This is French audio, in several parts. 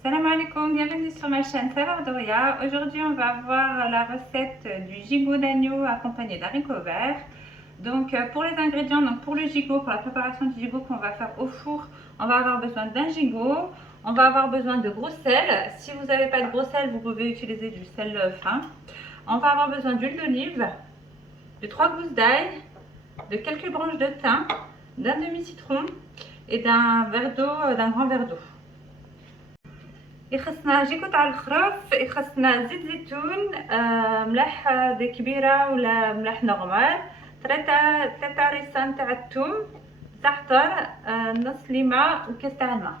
Salam alaikum, bienvenue sur ma chaîne Saveur Doria. Aujourd'hui, on va voir la recette du gigot d'agneau accompagné d'haricots verts. Donc, pour les ingrédients, donc pour le gigot, pour la préparation du gigot qu'on va faire au four, on va avoir besoin d'un gigot. On va avoir besoin de gros sel. Si vous n'avez pas de gros sel, vous pouvez utiliser du sel fin. On va avoir besoin d'huile d'olive, de 3 gousses d'ail, de quelques branches de thym, d'un demi-citron et d'un verre d'eau, d'un grand verre d'eau. يخصنا جيكو تاع الخروف، يخصنا زيت زيتون، ملح كبيره ولا ملح نورمال، 3 ريسان تاع الثوم، زعتر، نص ليمه وكاس تاع الماء.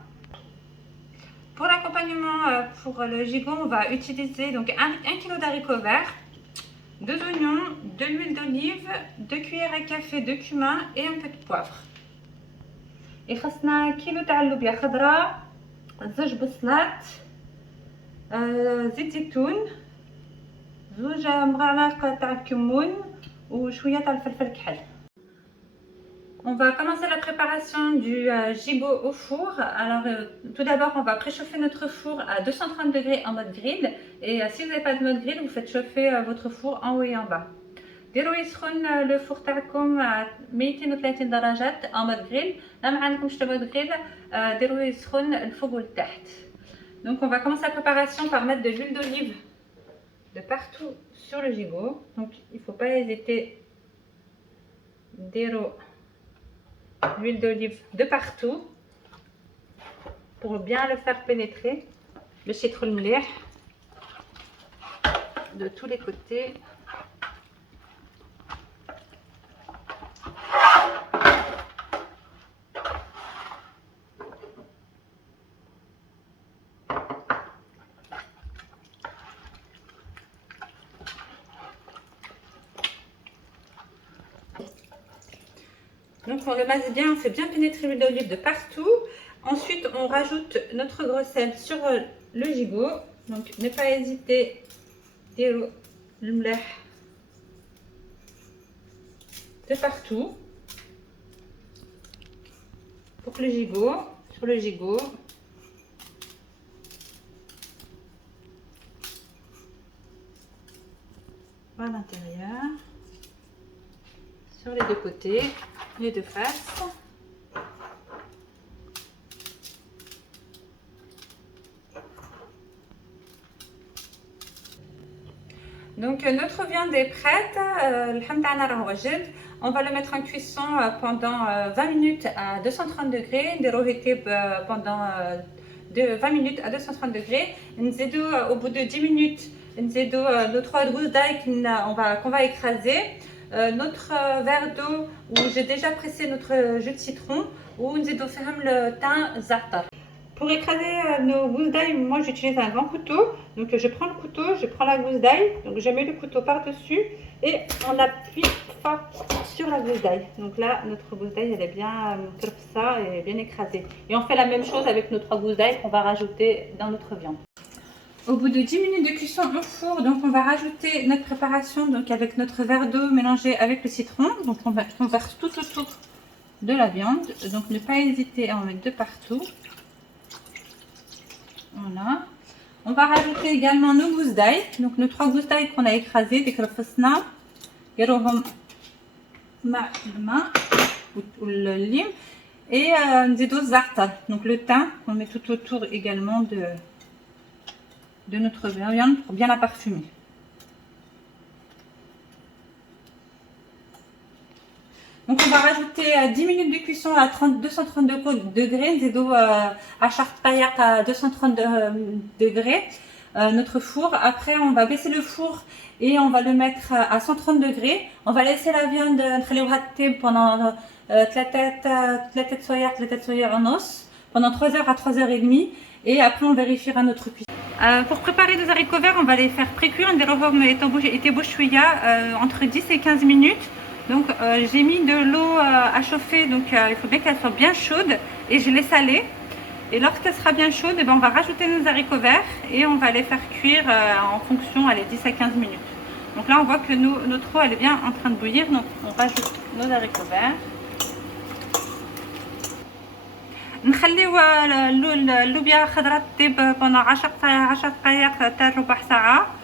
Pour l'accompagnement pour le gigot, on va utiliser donc 1 kg d'haricots verts, 2 oignons, de l'huile d'olive, 2 cuillères à café de cumin et un peu de poivre. يخصنا كيلو تاع اللوبيا خضراء، 2 بصلات، زيت زيتون، 2 مغالق تاع الكمون وشويه تاع الفلفل الكحل. On va commencer la préparation du gigot au four. Alors tout d'abord on va préchauffer notre four à 230 degrés en mode grill, et si vous n'avez pas de mode grill, vous faites chauffer votre four en haut et en bas. ديروا يسخن لو فور تاعكم 230 درجات en mode grill. لا ما عندكمش mode grill ديروا يسخن الفوق والتحت. Donc on va commencer la préparation par mettre de l'huile d'olive de partout sur le gigot. Donc il ne faut pas hésiter, ديروا l'huile d'olive de partout pour bien le faire pénétrer. باش يدخل مليح de tous les côtés. Donc on le masse bien, on fait bien pénétrer l'huile d'olive de partout. Ensuite on rajoute notre gros sel sur le gigot. Donc ne pas hésiter, ديروا الملح de partout pour que le gigot, sur le gigot. À l'intérieur, sur les deux côtés, les deux faces. Donc notre viande est prête. On va le mettre en cuisson pendant 20 minutes à 230 degrés. Pendant 20 minutes à 230 degrés. Au bout de 10 minutes, nos 3 gousses d'ail qu'on va écraser. Notre verre d'eau où j'ai déjà pressé notre jus de citron, où nous allons faire le thym za'atar. Pour écraser nos gousses d'ail, moi j'utilise un grand couteau. Donc je prends le couteau, je prends la gousse d'ail, donc je mets le couteau par-dessus et on appuie fort sur la gousse d'ail. Donc là, notre gousse d'ail elle est bien comme ça et bien écrasée. Et on fait la même chose avec nos 3 gousses d'ail qu'on va rajouter dans notre viande. Au bout de 10 minutes de cuisson au four, donc on va rajouter notre préparation donc avec notre verre d'eau mélangé avec le citron. Donc on verse tout autour de la viande. Donc ne pas hésiter à en mettre de partout. Voilà. On va rajouter également nos gousses d'ail. Donc nos 3 gousses d'ail qu'on a écrasées, des crofosna, يروهم مع الماء والليم, et نزيدو الزعتر. Donc le thym, on met tout autour également de notre viande pour bien la parfumer. Donc on va rajouter 10 minutes de cuisson à 232 degrés, à chartayak à 230 degrés, notre four. Après on va baisser le four et on va le mettre à 130 degrés. On va laisser la viande pendant 3 heures à 3 heures et demie, et après on vérifiera notre cuisson. Pour préparer des haricots verts, on va les faire pré-cuire entre 10 et 15 minutes. Donc j'ai mis de l'eau à chauffer, donc il faut bien qu'elle soit bien chaude, et je l'ai salée. Et lorsqu'elle sera bien chaude, on va rajouter nos haricots verts et on va les faire cuire en fonction, allez, 10 à 15 minutes. Donc là on voit que notre eau elle est bien en train de bouillir, donc on rajoute nos haricots verts. On نخليو اللوبيا خضراء تطيب بون 10 دقائق حتى ربع ساعه،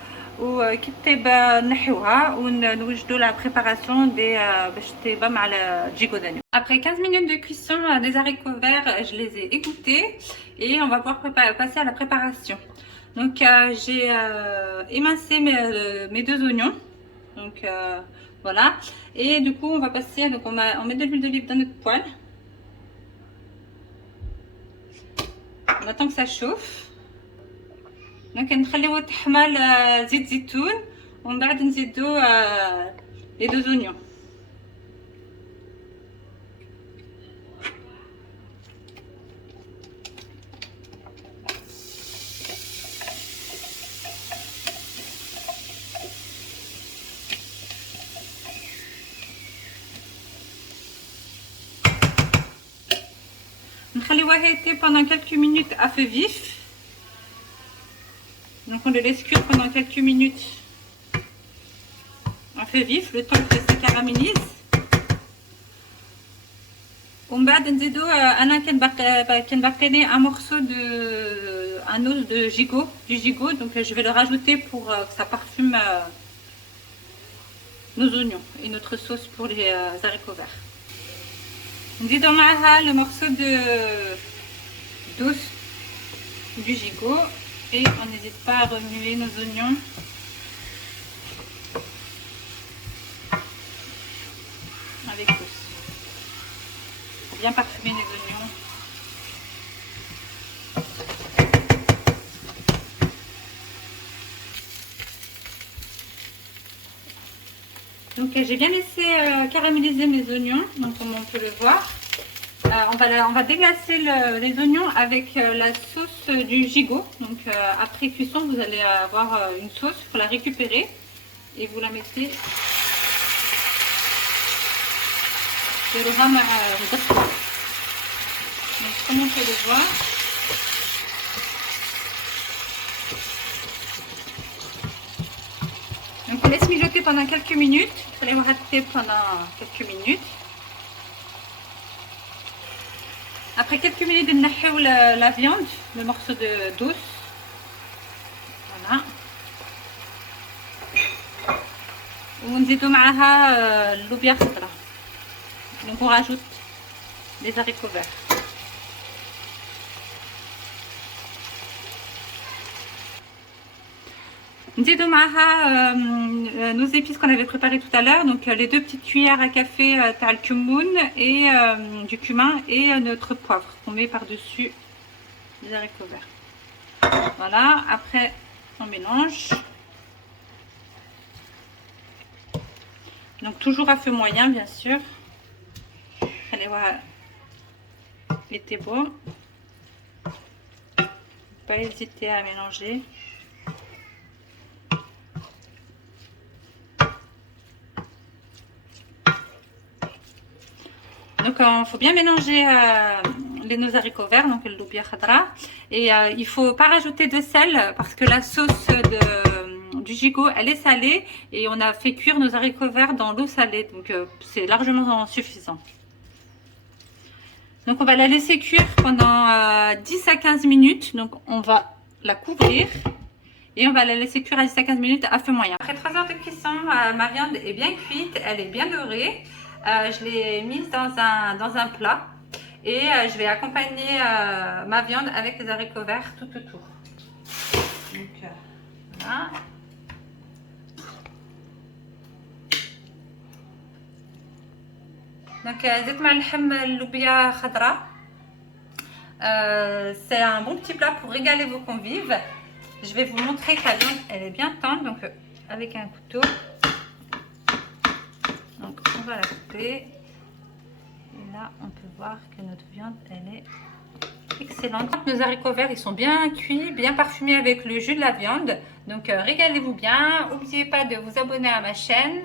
وكي تطيب نحيوها ونوجدوا لا بريباراسيون دي باش تطيب مع الجيغو دانيو. Après 15 minutes de cuisson des haricots verts, je les ai égouttés et on va pouvoir passer à la préparation. Donc j'ai émincé mes 2 oignons, donc voilà, et du coup on va passer, donc on met de l'huile d'olive dans notre poêle. On attend que ça chauffe. Donc نخليوه تحمل زيت زيتون ومن بعد نزيدو les 2 oignons. نخليوه يطيب pendant quelques minutes à feu vif. Donc on le laisse cuire pendant quelques minutes à feu vif, le temps que ça caramélise. ومن بعد نزيدو انا كان باقي لي un morceau de un os de gigot, du gigot, donc je vais le rajouter pour que ça parfume nos oignons et notre sauce pour les haricots verts. نزيدو معها le morceau d'os du gigot et on n'hésite pas à remuer nos oignons. Avec l'os. Pour bien parfumer les oignons. Donc j'ai bien laissé caraméliser mes oignons, donc comme on peut le voir. On va déglacer les oignons avec la sauce du gigot. Donc après cuisson, vous allez avoir une sauce, il faut la récupérer et vous la mettez مع البصل. Donc comme on peut le voir, donc on laisse mijoter pendant quelques minutes. Vous allez voir pendant quelques minutes. Après quelques minutes, on نحيو la viande, le morceau d'os. Voilà. ونزيدو معاها اللوبيا خضراء. Donc on rajoute les haricots verts. نزيدو معاها nos épices qu'on avait préparées tout à l'heure, donc les 2 petites cuillères à café تاع الكمون et du cumin et notre poivre qu'on met par-dessus les haricots verts. Voilà, après on mélange. Donc toujours à feu moyen bien sûr. Allez voir était bon. Pas hésiter à mélanger. Donc il faut bien mélanger nos haricots verts, donc le loubia khadra, et il faut pas rajouter de sel parce que la sauce du gigot elle est salée et on a fait cuire nos haricots verts dans l'eau salée, donc c'est largement suffisant. Donc on va la laisser cuire pendant 10 à 15 minutes, donc on va la couvrir et on va la laisser cuire à 10 à 15 minutes à feu moyen. Après 3 heures de cuisson, ma viande est bien cuite, elle est bien dorée. Je l'ai mise dans un plat et je vais accompagner ma viande avec les haricots verts tout autour. Donc voilà. Donc زيت مع اللحم اللوبيا خضراء. C'est un bon petit plat pour régaler vos convives. Je vais vous montrer que la viande elle est bien tendre, donc avec un couteau. Donc on va la couper. Et là on peut voir que notre viande elle est excellente. Nos haricots verts ils sont bien cuits, bien parfumés avec le jus de la viande. Donc régalez-vous bien. N'oubliez pas de vous abonner à ma chaîne,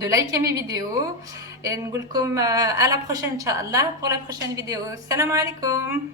de liker mes vidéos. Et نقول لكم à la prochaine Inch'Allah pour la prochaine vidéo. Salam alaikum.